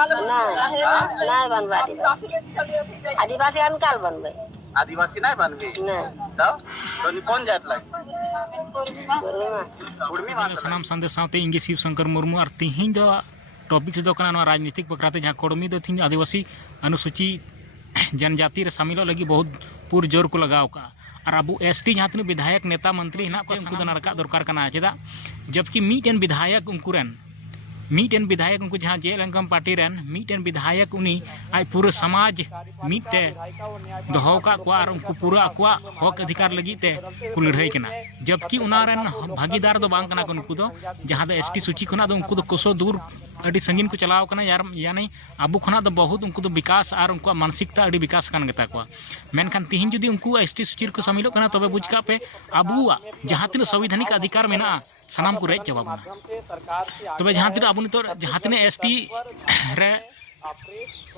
नहीं बनबे आदिवासी अनकाल बनबे आदिवासी नहीं बनबे तो कौन जात लगे सानाम संदेश साथे इंगे शिव शंकर मुर्मू और तिहिं दो टॉपिक दो कना राजनीतिक बकराते जहाँ कोड़मी दो थी आदिवासी अनुसूची जनजाति रे शामिल लगी बहुत पुर जोर को लगाव का और अब एसटी जहाँ तीन विधायक नेता मंत्री हेना को उनको नड़का दरकार करना चेदा जबकि मीटेन विधायक उनकुरन मीटेन विधायक उनको जहाँ जेल अंकम पार्टी रन मीटेन विधायक उनी आज पूरा समाज मीटे दोहो का और उनको पूरा अक्वा हक अधिकार लगी ते को लड़ाई करना जबकि उनारन भागीदार दो बांग कना को उनको दो जहाँ दो एसटी सूची खुना दो उनको दो कोसो दूर अड़ी संगीन को चलाव करना यार यानी अबू खुना दो बहुत उनको दो विकास और उनको मानसिकता अड़ी विकास कान गता को मेनखान तिहिं जुदी उनको एसटी सूची को शामिल करना तबे बुझ का पे अबू जहाँ तीन संवैधानिक अधिकार मेना सानाम को रेज चाबा तबे जहाँ तीन अबू नितो जहाँ तीन एसटी रे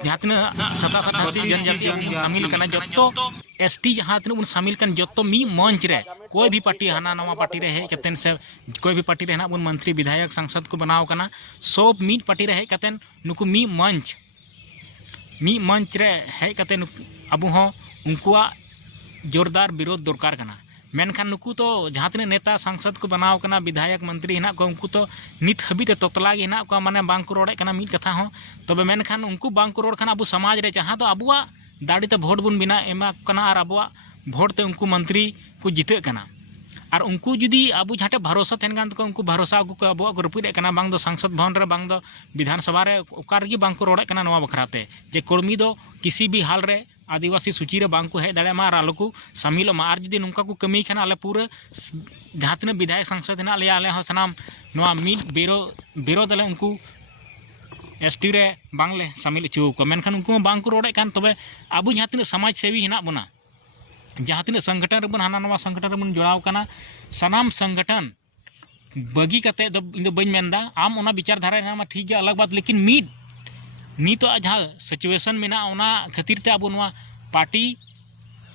जहाँ तीन जनजाति शामिल करना जो एसटी जहाँ तीन उन शामिल कर जो मी मंच रे कोई भी पार्टी हाना नवा पार्टी रे है कतेन से कोई भी पार्टी रे ना उन मंत्री विधायक सांसद को बनाव करना सब मीट पार्टी रे है कतेन नुकु मी मंच रे है कतेन अबू हो उनकुआ जोरदार विरोध दरकार करना मेनखान नुकु तो जहाँ तीन नेता सांसद को बनाव करना विधायक मंत्री हेना को उनको तो नित हबी ते तोतला गे हेना को माने बांग को रोड़े करना मीट कथा हो तबे मेनखान उनको बांग को रोड़ खाना अबू समाज रे जहाँ तो अबुआ दाड़ी ते भोट बुन बिना एमा करना और अबुआ भोट ते उनको मंत्री को जीते करना और उनको जुदी अबू जहाँ भरोसा तहन कान तो उनको भरोसा अगू को अबुआ को रपुदे करना बांग दो सांसद भवन रे बांग दो विधानसभा रे ओकार गे बांग को रोड़े करना नवा बखराते जे कोर्मी दो किसी भी हाल रे आदिवासी सूची रे बांग को हेज दाड़े मा आलो को शामिल मा और जुदी नुका को कमी खाना आले पूरे जहाँ तीन विधायक सांसद हेना आले हो सनाम नवा मीट विरोध आले उनको एसटी रे बांगले शामिल चो को मेनखान उनको बांग को रोड़े कान तबे अबू जहाँ तीन समाज सेवी हेना बना जहाँ तीन संगठन रे बन हाना नवा संगठन रे बन जोड़ाव काना सनाम संगठन बगी कते दो इन दो बइन मेंदा आम ओना विचार धारा ना ठीक गया अलग बात लेकिन मीट नीतो जहाँ सिचुएशन में ना खातिर ते अब पार्टी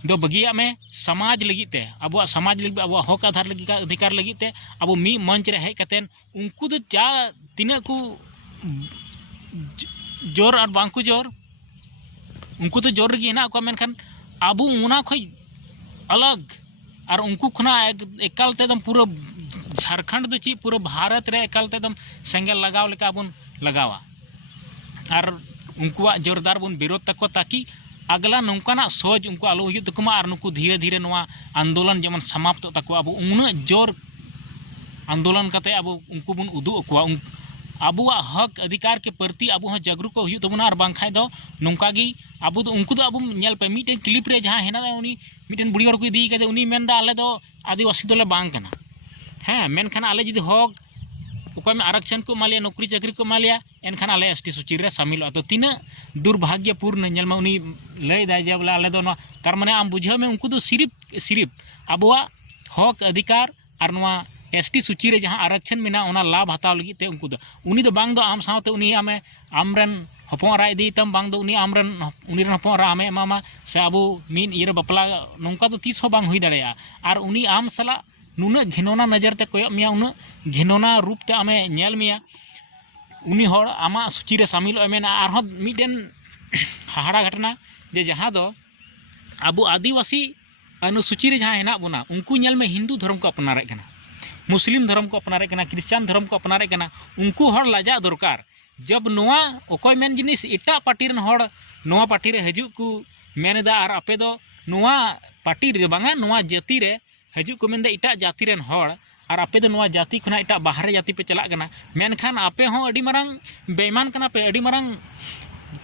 दो बगिया में समाज लगित ते अब समाज लगी अब हक आधार लगी अधिकार लगित ते अब मी मंच रे हेज कतेन उनको तो जा तीना को जोर और बांको जोर उनको तो जोर रही हेना को मेनखान अब उना खय अलग और उनको खुना एकाल ते एकदम पूरा झारखंड दो ची पूरा भारत रे एकाल ते एकदम सेंगल लगाव लेका बन लगावा और उनको जोरदार बन विरोध तको ताकि अगला नौकाना सोच उनको आलो हुई तकमा और नुकु धीरे धीरे नवा आंदोलन जेमन समाप्त तको अब उन जोर आंदोलन करते अब उनको बन उदू को अब हक अधिकार के प्रति अब जागरूक को हुई तबना और बांखाय दो नौका गी अब उनको तो अब नेल पे मीटेन क्लिप रे जहाँ हेना उनी मीटेन बुढ़ी हड़ को इदी कदे उनी मेनदा आले दो आदिवासी दोले बांग कना हैं मेनखान आले जुदी हक उको में आरक्षण को मालिया नौकरी चाकरी को मालिया एनखान आले एसटी सूची रे शामिल तो तीना दुर्भाग्यपूर्ण नेल में उनी लय दाय जे बोले आले दो तार माने आम बुझाव में उनको तो सिर्फ अबुआ हक अधिकार और नवा एसटी सूची रे जहाँ आरक्षण में ना लाभ हताव लगी ते उनको दो उनी दो बांग दो आम सावते उनी आमे आमरन हपन रा इदी तम बांग दो उनी आमरन उनी रन हपन रा आमे मामा से अबू मीन इरे बपला नौका तो तीस हो बांग हुई दाड़ेया और उनी आम सला नुना घिनौना नजर ते कोय मिया उना घिनौना रूप ते आमे नेल मिया उनी हर आमा सूची रे शामिल मेना आर मिडेन हाहाड़ा घटना जे जहाँ दो अबू आदिवासी अनुसूची रे जहाँ हेना बना उनको नेल में हिंदू धर्म को अपनारे कना मुस्लिम धर्म को अपनारे कना क्रिश्चियन धर्म को अपनारे कना उनको हर लाजा दरकार जब नोआ ओकोय मेन जिनिस एटा पार्टी रन हर नोआ पार्टी रे हजू को मेनदा और आपे दो नोआ पार्टी रे बांगा नोआ जाति रे हजू को मेनदा एटा जाति रन हर और आपे दो नोआ जाति खुना एटा बाहर जाति पे चला गना मेनखान आपे हो अडी मरंग बेईमान कना पे अडी मरंग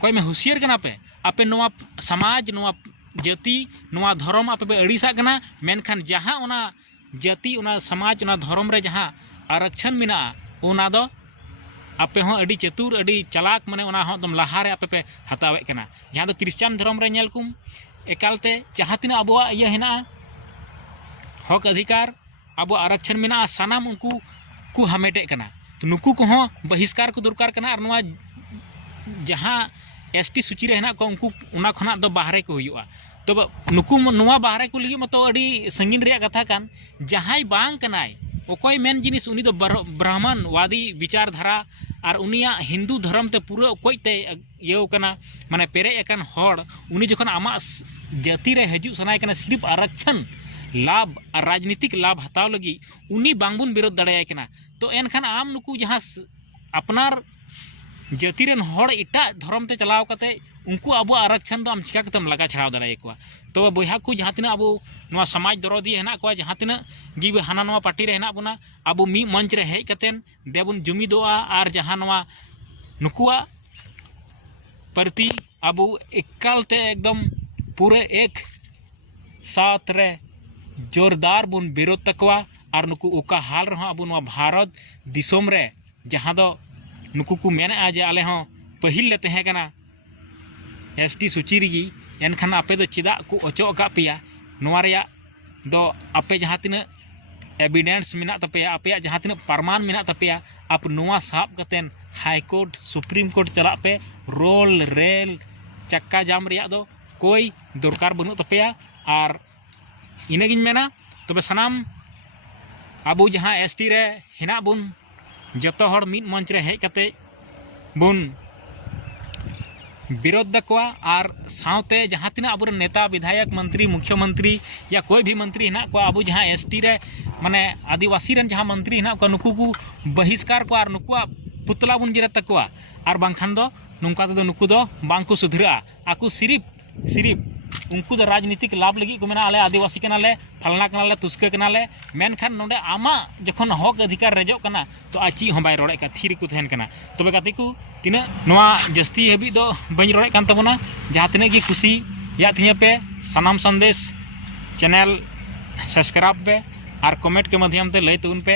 कोई में होशियार कना पे आपे नोआ समाज नोआ जाति नोआ धर्म आपे पे अड़ीसा कना मेनखान जहाँ ओना जाति ओना समाज ओना धर्म रे जहाँ आरक्षण मिना ओना दो आपे हो अडी चतुर अडी चलाक माने ओना हो दम लहारे आपे पे हतावे कना जहाँ दो क्रिश्चियन धर्म रे नेल कुम एकालते जहाँ तीना अबुआ इया हेना हक अधिकार अब आरक्षण में सानाम उनको को हमेटे कना तो नुकु को बहिष्कार को दरकार कना और नवा जहाँ एसटी सूची रे हेना को उनको उना खना दो बाहरे को हुआ तो नुकु नवा बाहरे को लगी मतो अडी संगीन रे कथा कान जहाँ बांग कनाय ओकोय मेन जिनिस उनी दो ब्राह्मणवादी विचारधारा और उनिया हिंदू धर्म ते पूरा कोईते ये कना माने पेरे एकान हड़ उनी जखन आमा जाति रे हजू सनाय कना सिर्फ आरक्षण लाभ और राजनीतिक लाभ हताव लगी उनी बांगबुन विरोध दाड़े कना तो एनखान आम नुकू जहाँ अपनार जाति रेन हड़ इटा धर्म ते चलाव कते उनको अब आरक्षण आम चिका कतम लगा छाड़ाव दाड़े को तो बहा को जहाँ तीना अब नवा समाज दरदी हेना को जहाँ तीना गी हाना नवा पार्टी रे हेना बोना अब मी मंच रे हेज कतेन देबुन जुमिदोआ और जहाँ नवा नुकुआ प्रति अब एकालते एकदम पूरे एक साथ रे जोरदार बुन विरोध तकवा और नुकु ओका हाल रहा अब नवा भारत दिसोम रे जहाँ दो नुकु को मेना जे आले हों पहिल ले तहे कना एसटी सूची रगी एनखान आपे दो चिदा को ओचो का पिया नवा रेया दो आपे जहाँ तीना एविडेंस मेना तपेया आपे जहाँ तीना प्रमाण मेना तपेया आप नवा साब कतेन हाईकोर्ट सुप्रीम कोर्ट चला पे रोल रेल चक्का जाम रेया दो कोई दरकार बनू तपेया और इनगिन मेना तबे सनाम अब जहाँ एसटी रे हेना बुन जतो हड़ मिद मंच रे हेज कते बुन विरोध दकवा और सावते जहाँ तीना अब नेता विधायक मंत्री मुख्यमंत्री या कोई भी मंत्री हेना को अब जहाँ एसटी रे माने आदिवासी रन जहाँ मंत्री हेना को नुकु को बहिष्कार को और नुकुआ पुतला बुन जिरा तकवा और बांखान दो नुका तो नुकु दो बांको सुधरा आकु सिर्फ उनको दो राजनीतिक लाभ लगी को मेना आले आदिवासी कनाले फलना कनाले तुस्के कनाले मेनखान नोडे आमा जखन हक अधिकार रेजो कना तो आची हम बाय रोड़े का थीर को तहन कना तबे गाते को तिना नवा जस्ती हबी दो बኝ रोड़े कान तबना जहाँ तिना की खुशी या तिना पे सनाम संदेश चैनल सब्सक्राइब पे और कमेंट के माध्यम से लय तुन पे